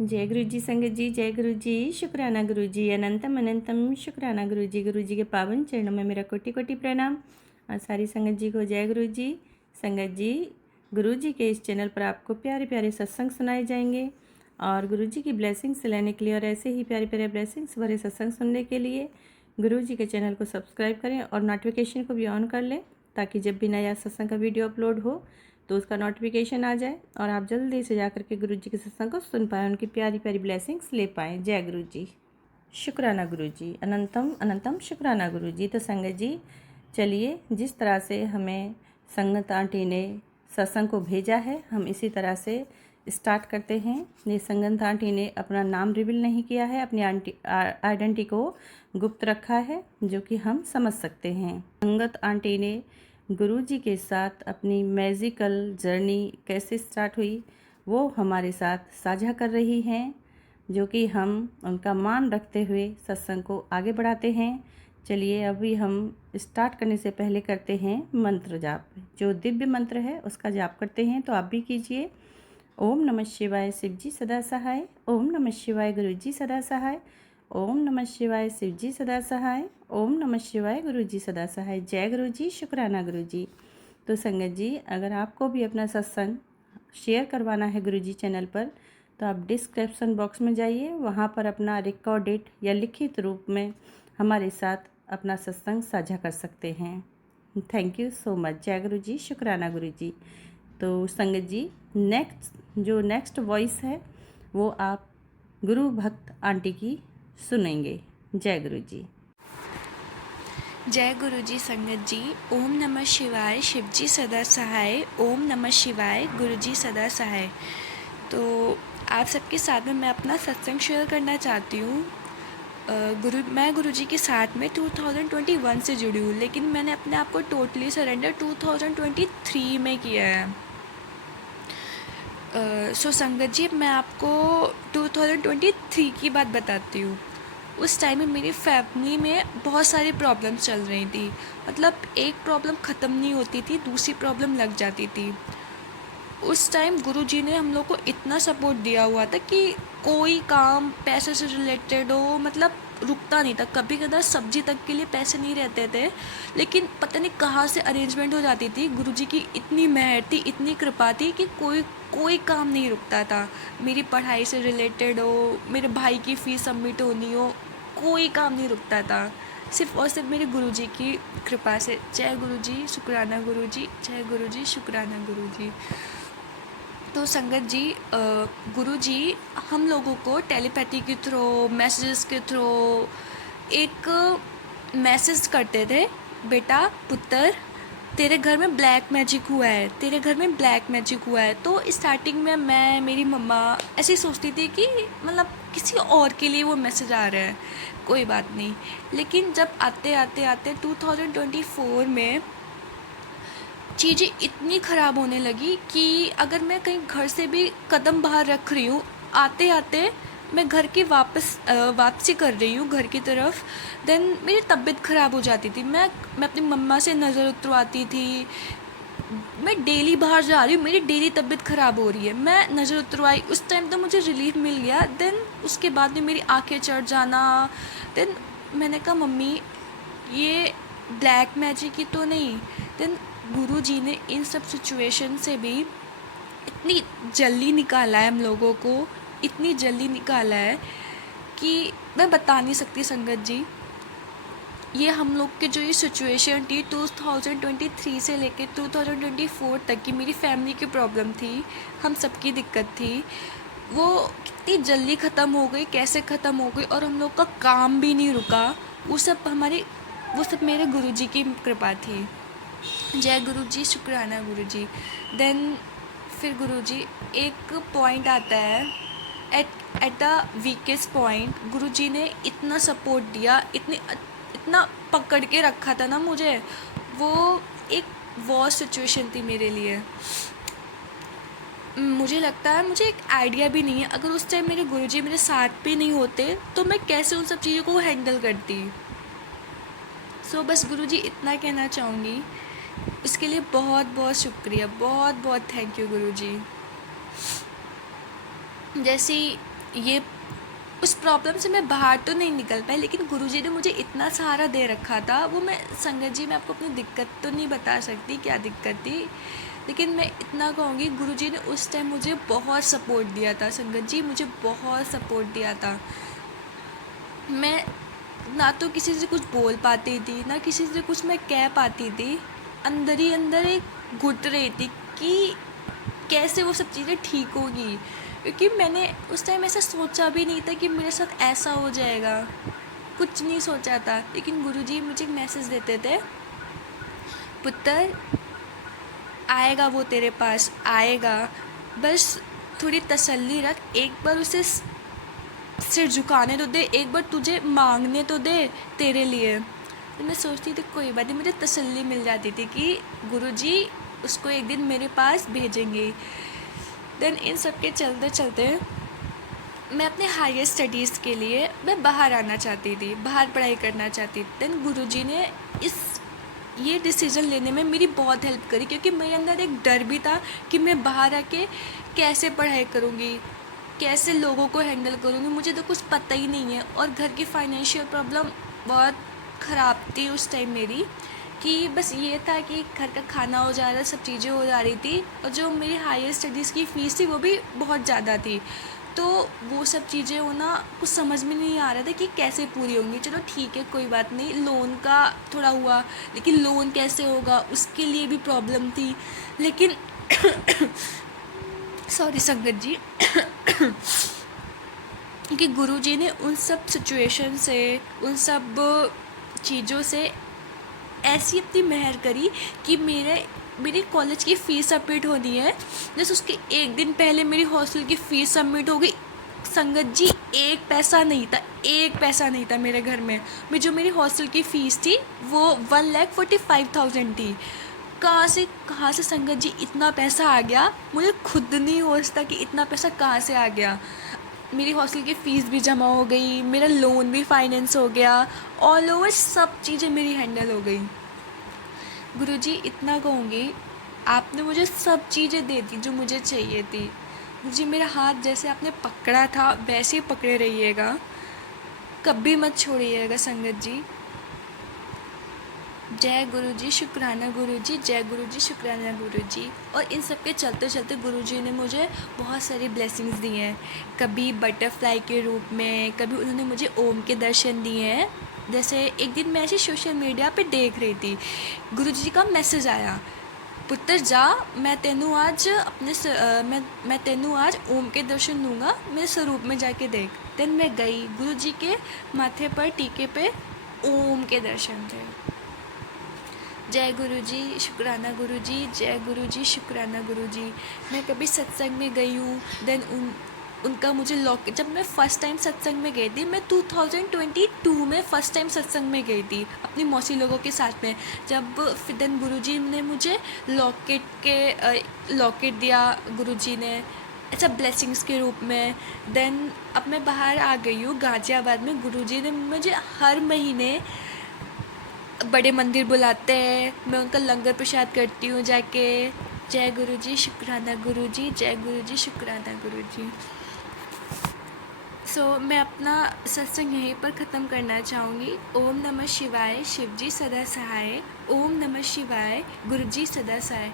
जय गुरु जी संगत जी, जय गुरु जी, शुक्राना गुरु जी, अनंतम अनंतम शुक्राना गुरु जी। गुरु जी के पावन चरणों में मेरा कोटि कोटि प्रणाम। और सारी संगत जी को जय गुरु जी। संगत जी, गुरु जी के इस चैनल पर आपको प्यारे प्यारे सत्संग सुनाए जाएंगे और गुरु जी की ब्लेसिंग्स लेने के लिए और ऐसे ही प्यारे प्यारे ब्लेसिंग्स भरे सत्संग सुनने के लिए गुरु जी के चैनल को सब्सक्राइब करें और नोटिफिकेशन को भी ऑन कर लें, ताकि जब भी नया सत्संग का वीडियो अपलोड हो तो उसका नोटिफिकेशन आ जाए और आप जल्दी से जाकर के गुरु जी के सत्संग को सुन पाएँ, उनकी प्यारी प्यारी ब्लेसिंग्स ले पाएँ। जय गुरु जी, शुक्राना गुरु जी, अनंतम अनंतम शुक्राना गुरु जी। तो संगत जी, चलिए, जिस तरह से हमें संगत आंटी ने सत्संग को भेजा है, हम इसी तरह से स्टार्ट करते हैं। ये संगत आंटी ने अपना नाम रिवील नहीं किया है, अपनी आइडेंटिटी को गुप्त रखा है, जो कि हम समझ सकते हैं। संगत आंटी ने गुरु जी के साथ अपनी मैजिकल जर्नी कैसे स्टार्ट हुई वो हमारे साथ साझा कर रही हैं, जो कि हम उनका मान रखते हुए सत्संग को आगे बढ़ाते हैं। चलिए, अभी हम स्टार्ट करने से पहले करते हैं मंत्र जाप। जो दिव्य मंत्र है उसका जाप करते हैं, तो आप भी कीजिए। ओम नमः शिवाय शिव जी सदा सहाय, ओम नमः शिवाय गुरु जी सदा सहाय, ओम नमः शिवाय शिव जी सदा सहाय, ओम नमः शिवाय गुरु जी सदा सहाय। जय गुरु जी, शुक्राना गुरु जी। तो संगत जी, अगर आपको भी अपना सत्संग शेयर करवाना है गुरु जी चैनल पर, तो आप डिस्क्रिप्शन बॉक्स में जाइए, वहाँ पर अपना रिकॉर्डेड या लिखित रूप में हमारे साथ अपना सत्संग साझा कर सकते हैं। Thank you so much. जय गुरु जी, शुक्राना गुरु जी। तो संगत जी, नेक्स्ट वॉइस है वो आप गुरु भक्त आंटी की सुनेंगे। जय गुरु जी। जय गुरु जी संगत जी। ओम नमः शिवाय शिव जी सदा सहाय, ओम नमः शिवाय गुरु जी सदा सहाय। तो आप सबके साथ में मैं अपना सत्संग शेयर करना चाहती हूँ। मैं गुरु जी के साथ में 2021 से जुड़ी हूँ, लेकिन मैंने अपने आप को टोटली सरेंडर 2023 में किया है। सो संगत जी, मैं आपको 2023 की बात बताती हूँ। उस टाइम में मेरी फैमिली में बहुत सारी प्रॉब्लम्स चल रही थी। मतलब एक प्रॉब्लम ख़त्म नहीं होती थी, दूसरी प्रॉब्लम लग जाती थी। उस टाइम गुरुजी ने हम लोग को इतना सपोर्ट दिया हुआ था कि कोई काम पैसे से रिलेटेड हो, मतलब रुकता नहीं था। कभी कभार सब्जी तक के लिए पैसे नहीं रहते थे, लेकिन पता नहीं कहाँ से अरेंजमेंट हो जाती थी। गुरुजी की इतनी मेहर थी, इतनी कृपा थी कि कोई काम नहीं रुकता था। मेरी पढ़ाई से रिलेटेड हो, मेरे भाई की फ़ीस सबमिट होनी हो, कोई काम नहीं रुकता था, सिर्फ और सिर्फ मेरे गुरुजी की कृपा से। जय गुरुजी, शुक्राना गुरुजी, जय गुरुजी, शुक्राना गुरुजी। तो संगत जी, गुरुजी हम लोगों को टेलीपैथी के थ्रू, मैसेजेस के थ्रू एक मैसेज करते थे, बेटा पुत्र, तेरे घर में ब्लैक मैजिक हुआ है, तेरे घर में ब्लैक मैजिक हुआ है। तो स्टार्टिंग में मैं, मेरी मम्मा ऐसी सोचती थी कि मतलब किसी और के लिए वो मैसेज आ रहा है, कोई बात नहीं। लेकिन जब आते आते आते 2024 में चीज़ें इतनी ख़राब होने लगी कि अगर मैं कहीं घर से भी कदम बाहर रख रही हूँ, आते आते मैं घर की वापसी कर रही हूँ घर की तरफ, देन मेरी तबीयत ख़राब हो जाती थी। मैं अपनी मम्मा से नज़र उतरवाती थी। मैं डेली बाहर जा रही हूँ, मेरी डेली तबीयत ख़राब हो रही है, मैं नज़र उतरवाई, उस टाइम तो मुझे रिलीफ मिल गया। देन उसके बाद में मेरी आंखें चढ़ जाना। देन मैंने कहा मम्मी, ये ब्लैक मैजिक ही तो नहीं। देन गुरु जी ने इन सब सिचुएशन से भी इतनी जल्दी निकाला है हम लोगों को, इतनी जल्दी निकाला है कि मैं बता नहीं सकती संगत जी। ये हम लोग के जो ये सिचुएशन थी 2023 से लेके 2024 तक की, मेरी फैमिली की प्रॉब्लम थी, हम सबकी दिक्कत थी, वो कितनी जल्दी ख़त्म हो गई, कैसे ख़त्म हो गई, और हम लोग का काम भी नहीं रुका। वो सब मेरे गुरुजी की कृपा थी। जय गुरुजी, शुक्राना गुरुजी। देन फिर गुरुजी, एक पॉइंट आता है, एट द वीकेस्ट पॉइंट गुरुजी ने इतना सपोर्ट दिया, इतना पकड़ के रखा था ना मुझे। वो एक वॉर सिचुएशन थी मेरे लिए। मुझे लगता है, मुझे एक आइडिया भी नहीं है, अगर उस टाइम मेरे गुरुजी मेरे साथ भी नहीं होते तो मैं कैसे उन सब चीज़ों को हैंडल करती। सो बस गुरुजी इतना कहना चाहूँगी। इसके लिए बहुत बहुत शुक्रिया, बहुत बहुत थैंक यू गुरुजी। जैसी ये उस प्रॉब्लम से मैं बाहर तो नहीं निकल पाई, लेकिन गुरुजी ने मुझे इतना सहारा दे रखा था। वो मैं संगत जी, मैं आपको अपनी दिक्कत तो नहीं बता सकती क्या दिक्कत थी, लेकिन मैं इतना कहूँगी गुरुजी ने उस टाइम मुझे बहुत सपोर्ट दिया था। संगत जी मुझे बहुत सपोर्ट दिया था। मैं ना तो किसी से कुछ बोल पाती थी, ना किसी से कुछ मैं कह पाती थी। अंदर ही अंदर एक घुट रही थी कि कैसे वो सब चीज़ें ठीक होगी, क्योंकि मैंने उस टाइम ऐसा सोचा भी नहीं था कि मेरे साथ ऐसा हो जाएगा, कुछ नहीं सोचा था। लेकिन गुरुजी मुझे एक मैसेज देते थे, पुत्र आएगा, वो तेरे पास आएगा, बस थोड़ी तसल्ली रख, एक बार उसे सिर झुकाने तो दे, एक बार तुझे मांगने तो दे तेरे लिए। तो मैं सोचती थी कोई बात नहीं, मुझे तसल्ली मिल जाती थी कि गुरुजी उसको एक दिन मेरे पास भेजेंगे। देन इन सब के चलते चलते मैं अपने हायर स्टडीज़ के लिए मैं बाहर आना चाहती थी, बाहर पढ़ाई करना चाहती थी। देन गुरुजी ने ये डिसीज़न लेने में मेरी बहुत हेल्प करी, क्योंकि मेरे अंदर एक डर भी था कि मैं बाहर आके कैसे पढ़ाई करूँगी, कैसे लोगों को हैंडल करूँगी, मुझे तो कुछ पता ही नहीं है। और घर की फाइनेंशियल प्रॉब्लम बहुत ख़राब थी उस टाइम मेरी, कि बस ये था कि घर का खाना हो जा रहा, सब चीज़ें हो जा रही थी, और जो मेरी हायर स्टडीज़ की फ़ीस थी वो भी बहुत ज़्यादा थी। तो वो सब चीज़ें होना कुछ समझ में नहीं आ रहा था कि कैसे पूरी होंगी। चलो ठीक है, कोई बात नहीं, लोन का थोड़ा हुआ, लेकिन लोन कैसे होगा उसके लिए भी प्रॉब्लम थी। लेकिन सॉरी संगत जी, क्योंकि गुरुजी ने उन सब सिचुएशन से, उन सब चीज़ों से ऐसी अपनी मेहर करी कि मेरी कॉलेज की फ़ीस सबमिट होनी है, जैसे उसके एक दिन पहले मेरी हॉस्टल की फ़ीस सबमिट हो गई। संगत जी एक पैसा नहीं था, एक पैसा नहीं था मेरे घर में। जो मेरी हॉस्टल की फ़ीस थी वो 1,45,000 थी। कहाँ से संगत जी इतना पैसा आ गया, मुझे खुद नहीं होशता कि इतना पैसा कहाँ से आ गया। मेरी हॉस्टल की फ़ीस भी जमा हो गई, मेरा लोन भी फाइनेंस हो गया, ऑल ओवर सब चीज़ें मेरी हैंडल हो गई। गुरुजी इतना कहूँगी, आपने मुझे सब चीज़ें दे दी जो मुझे चाहिए थी। गुरुजी मेरा हाथ जैसे आपने पकड़ा था वैसे ही पकड़े रहिएगा, कभी मत छोड़िएगा संगत जी। जय गुरुजी, शुक्राना गुरुजी, जय गुरुजी, शुक्राना गुरुजी। और इन सब के चलते चलते गुरुजी ने मुझे बहुत सारी ब्लेसिंग्स दी हैं, कभी बटरफ्लाई के रूप में, कभी उन्होंने मुझे ओम के दर्शन दिए हैं। जैसे एक दिन मैं ऐसे सोशल मीडिया पे देख रही थी, गुरुजी का मैसेज आया, पुत्र जा, मैं तेनू आज मैं तेनू आज ओम के दर्शन दूंगा, मेरे स्वरूप में जाके देख। देन मैं गई, गुरुजी के माथे पर टीके पे ओम के दर्शन थे। जय गुरुजी, शुक्राना गुरुजी, जय गुरुजी, शुक्राना गुरुजी। मैं कभी सत्संग में गई हूँ, देन उनका मुझे जब मैं फ़र्स्ट टाइम सत्संग में गई थी, मैं 2022 में फ़र्स्ट टाइम सत्संग में गई थी अपनी मौसी लोगों के साथ में। जब देन गुरुजी ने मुझे लॉकेट दिया, गुरुजी ने ऐसा ब्लेसिंग्स के रूप में। देन अब मैं बाहर आ गई हूँ गाज़ियाबाद में, गुरुजी ने मुझे हर महीने बड़े मंदिर बुलाते हैं, मैं उनका लंगर प्रसाद करती हूँ जाके। जय गुरुजी, शुक्राना गुरुजी, जय गुरुजी, शुक्राना गुरुजी। मैं अपना सत्संग यहीं पर ख़त्म करना चाहूँगी। ओम नमः शिवाय, शिवजी सदा सहाय। ओम नमः शिवाय, गुरुजी सदा सहाय।